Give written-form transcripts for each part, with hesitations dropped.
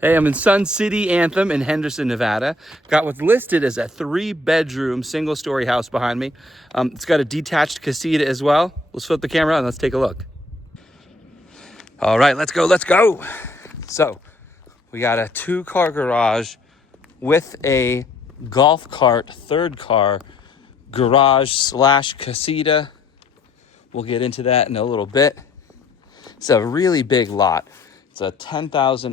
Hey, I'm in Sun City Anthem in Henderson, Nevada. Got what's listed as a 3-bedroom, single-story house behind me. It's got a detached casita as well. Let's flip the camera and let's take a look. All right, let's go. So, we got a 2-car garage with a golf cart, 3rd car garage / casita. We'll get into that in a little bit. It's a really big lot. It's a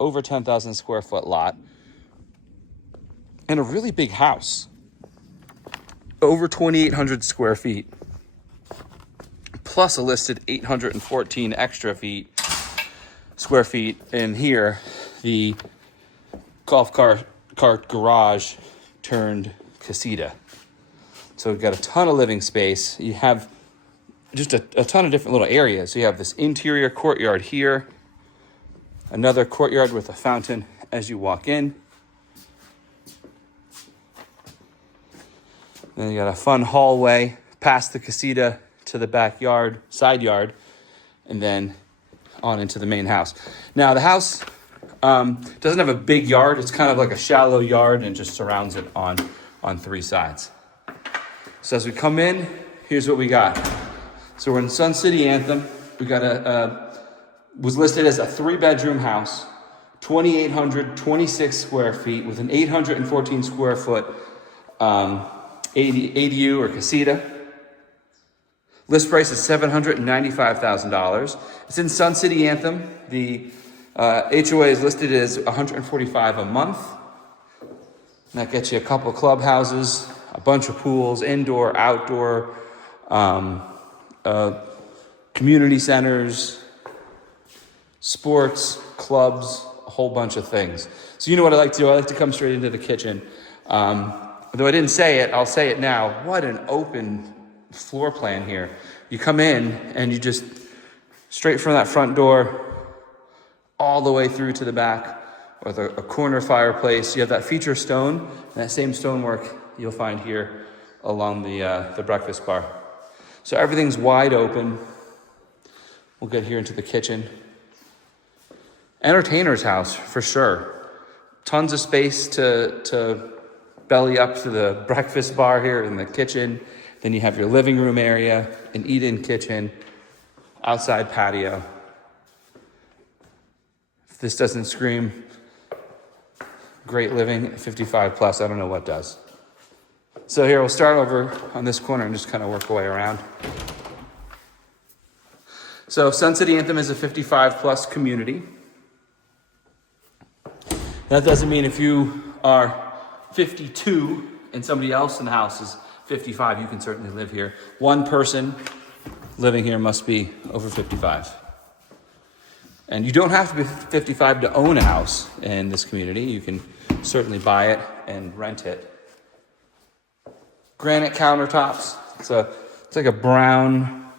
over 10,000 square foot lot and a really big house. Over 2,800 square feet, plus a listed 814 extra square feet in here. The golf cart garage turned casita. So we've got a ton of living space. You have just a ton of different little areas. So you have this interior courtyard here, another courtyard with a fountain as you walk in. Then you got a fun hallway past the casita to the backyard, side yard, and then on into the main house. Now the house doesn't have a big yard. It's kind of like a shallow yard and just surrounds it on 3 sides. So as we come in, here's what we got. So we're in Sun City Anthem. We got was listed as a 3-bedroom house, 2,826 square feet with an 814 square foot ADU or casita. List price is $795,000. It's in Sun City Anthem. The HOA is listed as $145 a month. And that gets you a couple clubhouses, a bunch of pools, indoor, outdoor, community centers, sports, clubs, a whole bunch of things. So you know what I like to do? I like to come straight into the kitchen. Though I didn't say it, I'll say it now. What an open floor plan here. You come in and you just straight from that front door all the way through to the back with a corner fireplace. You have that feature stone, and that same stonework you'll find here along the breakfast bar. So everything's wide open. We'll get here into the kitchen. Entertainer's house, for sure. Tons of space to belly up to the breakfast bar here in the kitchen. Then you have your living room area, an eat-in kitchen, outside patio. If this doesn't scream great living at 55 plus, I don't know what does. So here, we'll start over on this corner and just kind of work our way around. So Sun City Anthem is a 55 plus community. That doesn't mean if you are 52 and somebody else in the house is 55, you can certainly live here. One person living here must be over 55. And you don't have to be 55 to own a house in this community. You can certainly buy it and rent it. Granite countertops. It's like a brown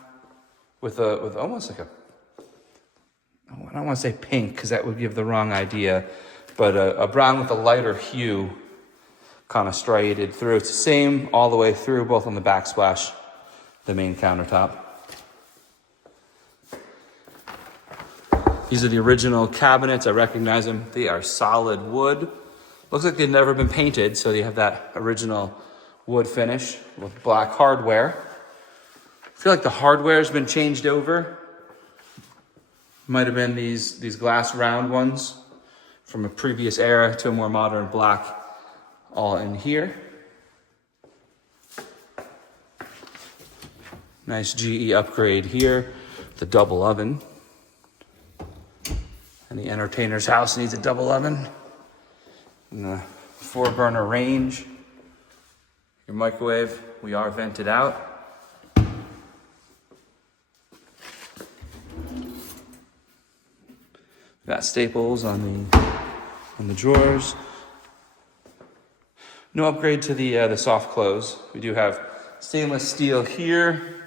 with almost like I don't want to say pink because that would give the wrong idea, but a brown with a lighter hue kind of striated through. It's the same all the way through, both on the backsplash, the main countertop. These are the original cabinets. I recognize them. They are solid wood. Looks like they've never been painted, so you have that original wood finish with black hardware. I feel like the hardware has been changed over. Might have been these glass round ones from a previous era to a more modern black, all in here. Nice GE upgrade here, the double oven. And the entertainer's house needs a double oven. And the 4-burner range. Your microwave, we are vented out. Got staples on the drawers. No upgrade to the soft close. We do have stainless steel here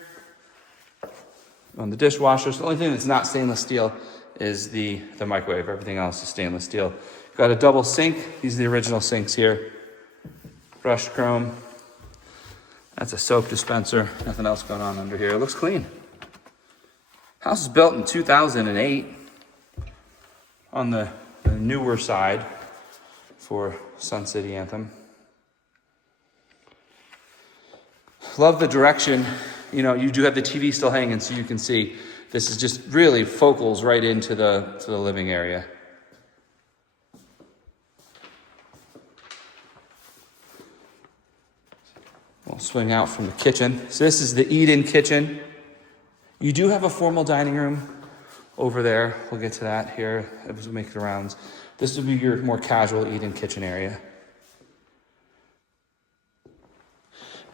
on the dishwasher. So the only thing that's not stainless steel is the microwave. Everything else is stainless steel. Got a double sink. These are the original sinks here. Brushed chrome. That's a soap dispenser. Nothing else going on under here. It looks clean. House was built in 2008 on the newer side for Sun City Anthem. Love the direction. You know, you do have the TV still hanging, so you can see this is just really focals right into the living area. We'll swing out from the kitchen. So this is the eat-in kitchen. You do have a formal dining room over there. We'll get to that here as we make the rounds. This would be your more casual eat-in kitchen area. I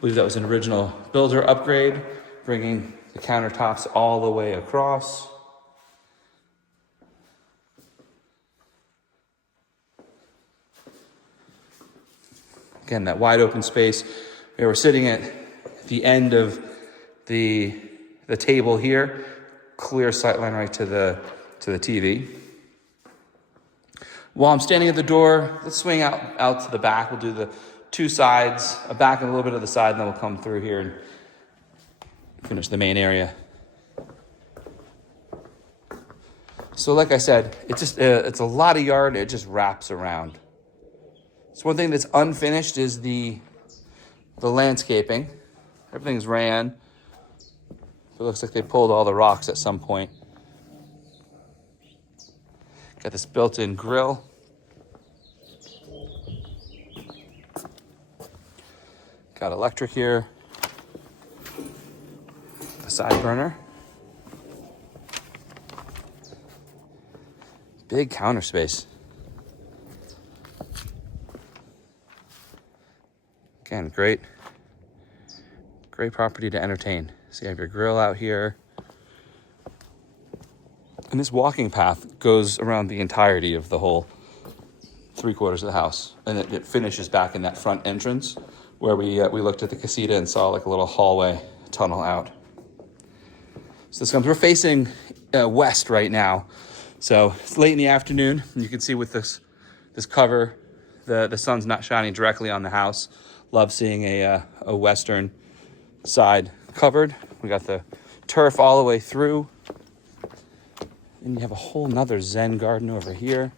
believe that was an original builder upgrade, bringing the countertops all the way across. Again, that wide open space. We were sitting at the end of the table here, clear sight line right to the TV. While I'm standing at the door, let's swing out to the back. We'll do the two sides, a back and a little bit of the side, and then we'll come through here and finish the main area. So like I said, it's a lot of yard. It just wraps around. So one thing that's unfinished is the landscaping. Everything's ran. It looks like they pulled all the rocks at some point. Got this built-in grill. Got electric here. The side burner. Big counter space. Again, great property to entertain. So you have your grill out here. And this walking path goes around the entirety of the whole 3/4 of the house. And it finishes back in that front entrance where we looked at the Casita and saw like a little hallway tunnel out. So we're facing west right now. So it's late in the afternoon. And you can see with this cover, the sun's not shining directly on the house. Love seeing a western side covered. We got the turf all the way through. And you have a whole nother Zen garden over here.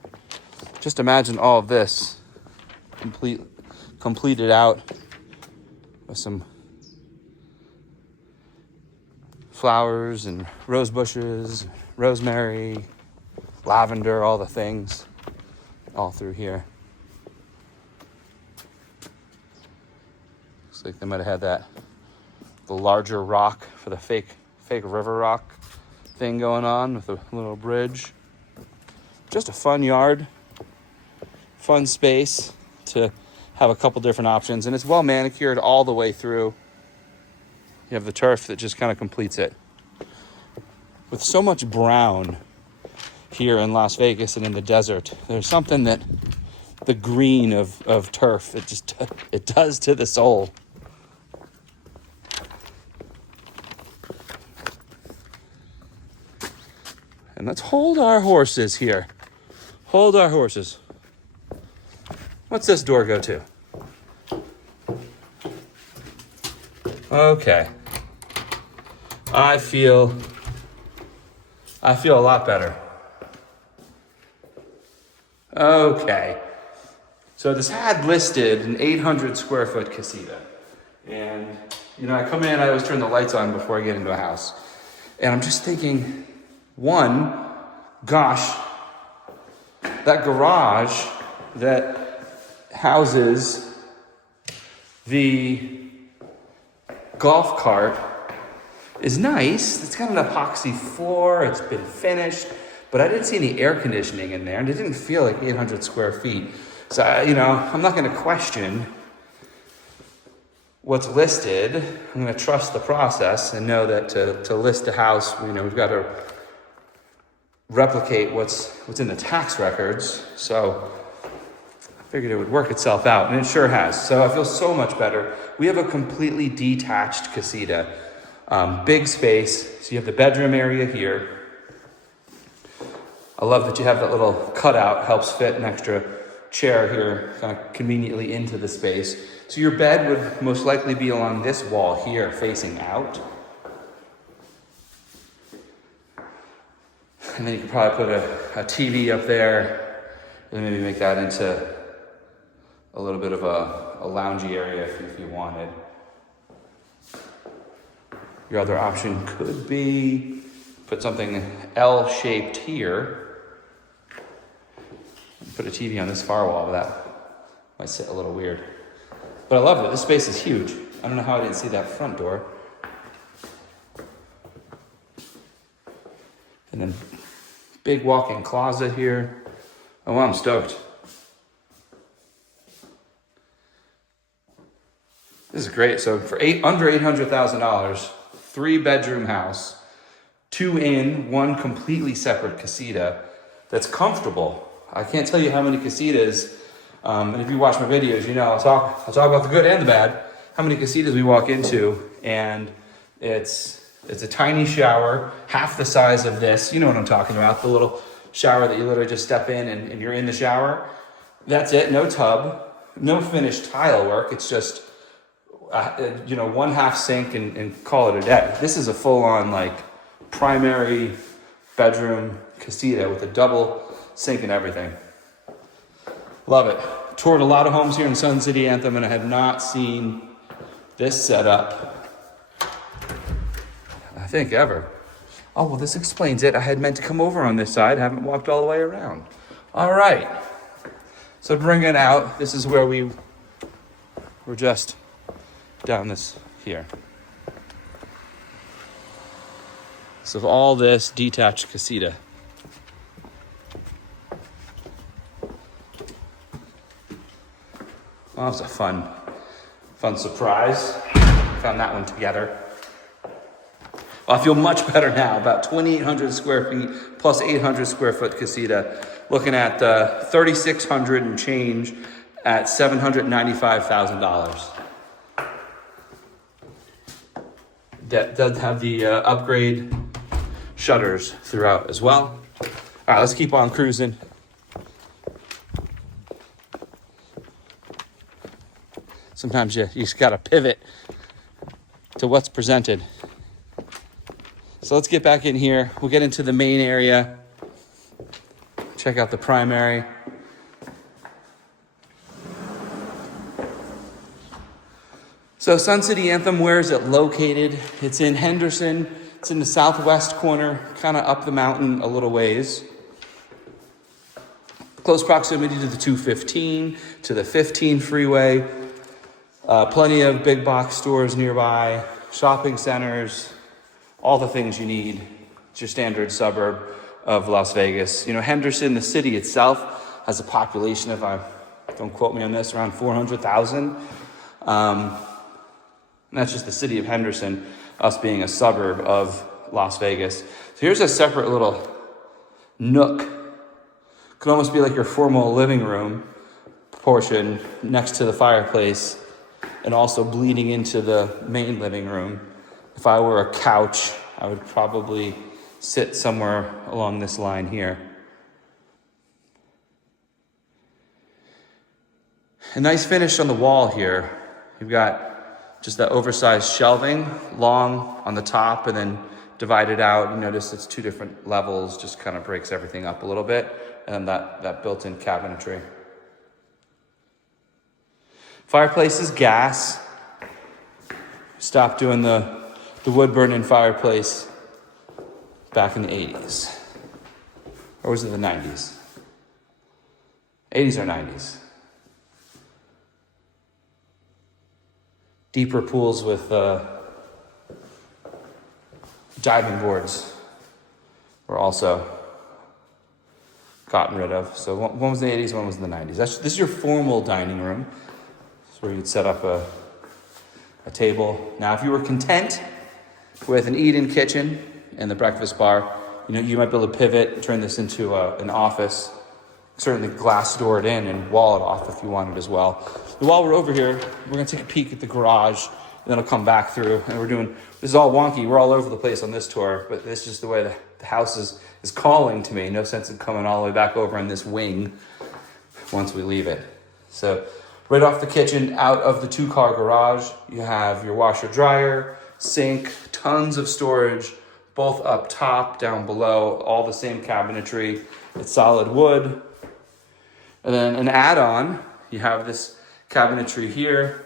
Just imagine all of this completed out with some flowers and rose bushes, rosemary, lavender, all the things all through here. Looks like they might have had the larger rock for the fake river rock thing going on with a little bridge. Just a fun yard, fun space to have a couple different options, and it's well manicured all the way through. You have the turf that just kind of completes it. With so much brown here in Las Vegas and in the desert, there's something that the green of turf, it does to the soul. And let's hold our horses here. Hold our horses. What's this door go to? Okay. I feel a lot better. Okay. So this had listed an 800 square foot Casita. And, I come in, I always turn the lights on before I get into a house. And I'm just thinking, gosh, that garage that houses the golf cart is nice. It's got an epoxy floor. It's been finished, but I didn't see any air conditioning in there, and it didn't feel like 800 square feet. So, I'm not going to question what's listed. I'm going to trust the process and know that to list a house, we've got to replicate what's in the tax records. So I figured it would work itself out, and it sure has. So I feel so much better. We have a completely detached Casita. Big space. So you have the bedroom area here. I love that you have that little cutout, helps fit an extra chair here kind of conveniently into the space. So your bed would most likely be along this wall here facing out. And then you could probably put a TV up there And maybe make that into a little bit of a loungy area if you wanted. Your other option could be put something L-shaped here. Put a TV on this far wall, but that might sit a little weird. But I love it. This space is huge. I don't know how I didn't see that front door. And then big walk-in closet here. Oh, well, I'm stoked. This is great. So for under $800,000, 3-bedroom house, 2 in, 1 completely separate casita that's comfortable. I can't tell you how many casitas, and if you watch my videos, you know I'll talk about the good and the bad. How many casitas we walk into, and it's a tiny shower, half the size of this. You know what I'm talking about, the little shower that you literally just step in and you're in the shower. That's it, no tub, no finished tile work. It's just, 1/2 sink and call it a day. This is a full-on like primary bedroom casita with a double sink and everything. Love it. Toured a lot of homes here in Sun City Anthem, and I have not seen this setup, I think, ever. Oh, well, this explains it. I had meant to come over on this side. Haven't walked all the way around. All right. So bring it out. This is where we're just down this here. So all this detached casita. Well, that was a fun surprise. Found that one together. Well, I feel much better now. About 2,800 square feet plus 800 square foot casita. Looking at $3,600 and change at $795,000. That does have the upgrade shutters throughout as well. All right, let's keep on cruising. Sometimes you just gotta pivot to what's presented. So let's get back in here. We'll get into the main area. Check out the primary. So Sun City Anthem, where is it located? It's in Henderson. It's in the southwest corner, kind of up the mountain a little ways. Close proximity to the 215, to the 15 freeway. Plenty of big box stores nearby, shopping centers, all the things you need. It's your standard suburb of Las Vegas. You know, Henderson, the city itself, has a population of, don't quote me on this, around 400,000. And that's just the city of Henderson, us being a suburb of Las Vegas. So here's a separate little nook. Could almost be like your formal living room portion next to the fireplace, and also bleeding into the main living room. If I were a couch, I would probably sit somewhere along this line here. A nice finish on the wall here. You've got just that oversized shelving, long on the top and then divided out. You notice it's 2 different levels, just kind of breaks everything up a little bit. And that built-in cabinetry. Fireplace is gas. Stopped doing the wood burning fireplace back in the 80s. Or was it the 90s? 80s or 90s. Deeper pools with diving boards were also gotten rid of. So one was in the 80s, one was in the 90s. This is your formal dining room. This is where you'd set up a table. Now, if you were content with an eat-in kitchen and the breakfast bar, you might be able to pivot, turn this into an office, certainly glass door it in and wall it off if you wanted as well. And while we're over here, we're gonna take a peek at the garage, and then I'll come back through. And this is all wonky. We're all over the place on this tour, but this is just the way the house is calling to me. No sense in coming all the way back over in this wing once we leave it. So right off the kitchen, out of the 2-car garage, you have your washer dryer, sink, tons of storage, both up top, down below, all the same cabinetry. It's solid wood. And then an add-on, you have this cabinetry here.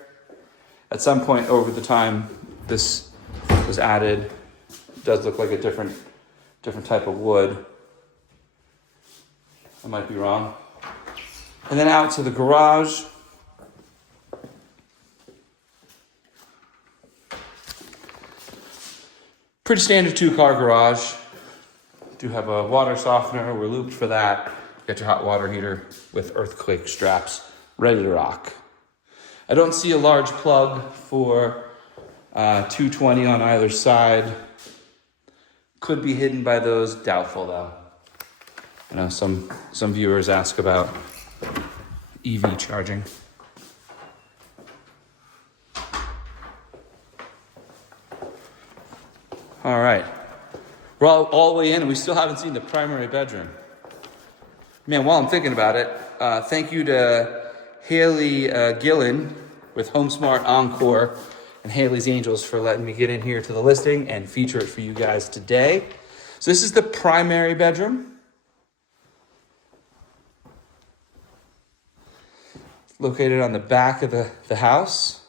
At some point over the time this was added, it does look like a different type of wood. I might be wrong. And then out to the garage. Pretty standard 2-car garage. Do have a water softener, we're looped for that. Get your hot water heater with earthquake straps, ready to rock. I don't see a large plug for 220 on either side. Could be hidden by those, doubtful though. I know some viewers ask about EV charging. All right, we're all the way in and we still haven't seen the primary bedroom. Man, while I'm thinking about it, thank you to Haley Gillen with HomeSmart Encore and Haley's Angels for letting me get in here to the listing and feature it for you guys today. So this is the primary bedroom. Located on the back of the house.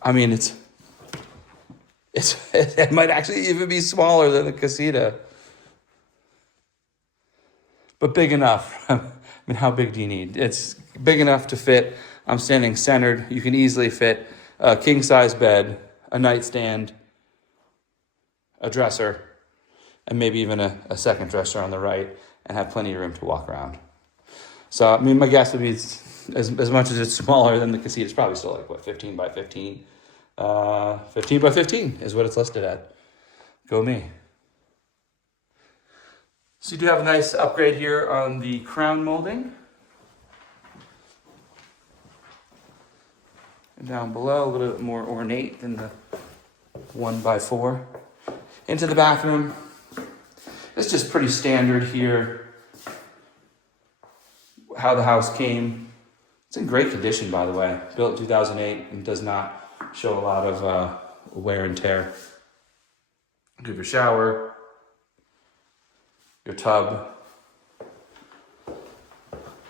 I mean, it might actually even be smaller than the Casita. But big enough. I mean, how big do you need? It's big enough to fit. I'm standing centered. You can easily fit a king-size bed, a nightstand, a dresser, and maybe even a second dresser on the right, and have plenty of room to walk around. So, I mean, my guess would be as much as it's smaller than the Casita, it's probably still like, what, 15 by 15? 15 by 15 is what it's listed at. Go me. So you do have a nice upgrade here on the crown molding. And down below, a little bit more ornate than the 1x4. Into the bathroom. It's just pretty standard here. How the house came. It's in great condition, by the way. Built in 2008 and does not show a lot of wear and tear. You have your shower, your tub,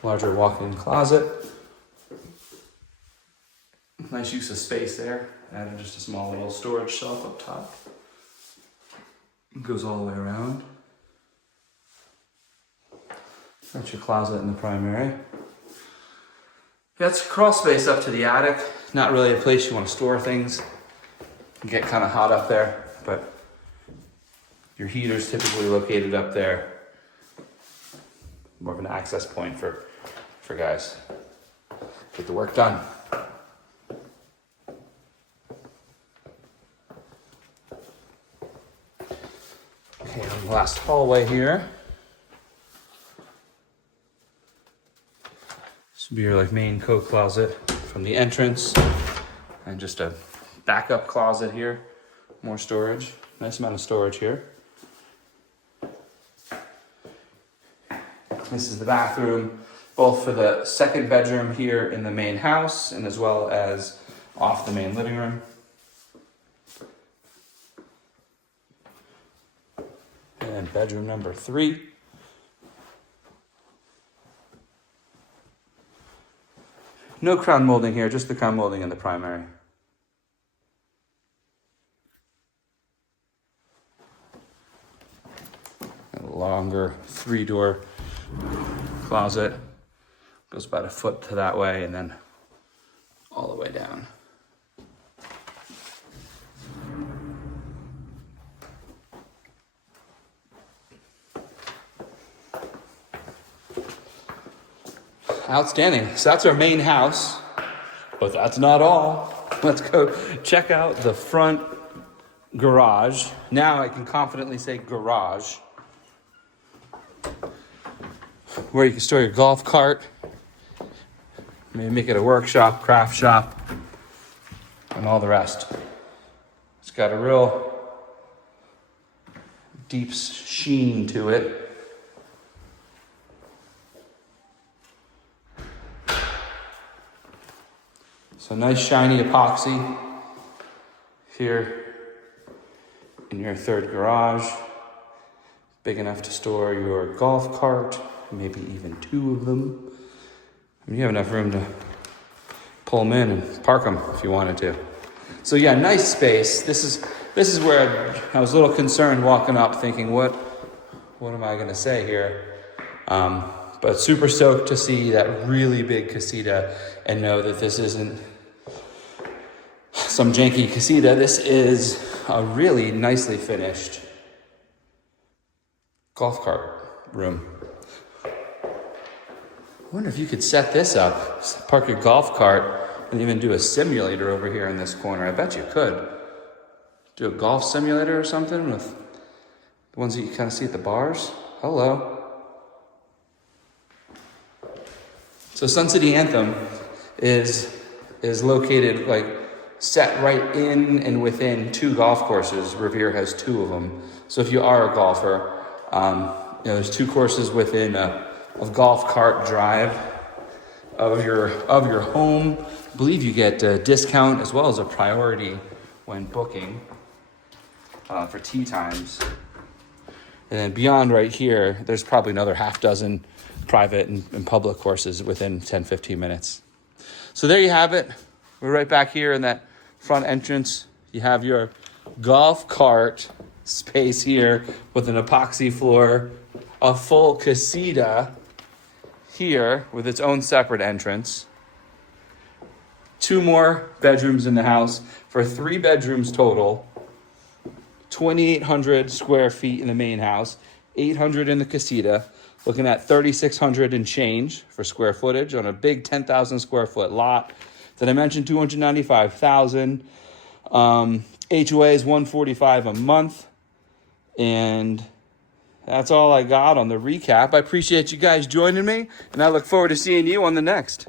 larger walk-in closet. Nice use of space there. Added just a small little storage shelf up top. It goes all the way around. That's your closet in the primary. That's crawl space up to the attic. Not really a place you want to store things. You get kind of hot up there, but your heater's typically located up there. More of an access point for guys. Get the work done. Okay, on the last hallway here. This would be your like main coat closet from the entrance, and just a backup closet here. More storage, nice amount of storage here. This is the bathroom, both for the second bedroom here in the main house and as well as off the main living room. And bedroom number 3. No crown molding here, just the crown molding in the primary. A longer 3-door closet. Goes about a foot to that way and then all the way down. Outstanding. So that's our main house, but that's not all. Let's go check out the front garage. Now I can confidently say garage, where you can store your golf cart, maybe make it a workshop, craft shop, and all the rest. It's got a real deep sheen to it. So nice shiny epoxy here in your third garage. Big enough to store your golf cart, maybe even 2 of them. I mean, you have enough room to pull them in and park them if you wanted to. So yeah, nice space. This is where I was a little concerned walking up, thinking, what am I gonna say here? But super stoked to see that really big Casita and know that this isn't some janky Casita. This is a really nicely finished golf cart room. I wonder if you could set this up, park your golf cart, and even do a simulator over here in this corner. I bet you could. Do a golf simulator or something with the ones that you kind of see at the bars. Hello. So Sun City Anthem is located like set right in and within 2 golf courses. Revere has 2 of them. So if you are a golfer, there's 2 courses within a golf cart drive of your home. I believe you get a discount as well as a priority when booking for tee times. And then beyond right here, there's probably another half dozen private and public courses within 10-15 minutes. So there you have it. We're right back here in that front entrance. You have your golf cart space here with an epoxy floor, a full Casita here with its own separate entrance. 2 more bedrooms in the house for 3 bedrooms total. 2,800 square feet in the main house, 800 in the Casita. Looking at 3,600 and change for square footage on a big 10,000 square foot lot. That I mentioned 295,000. HOA is $145 a month. And that's all I got on the recap. I appreciate you guys joining me, and I look forward to seeing you on the next.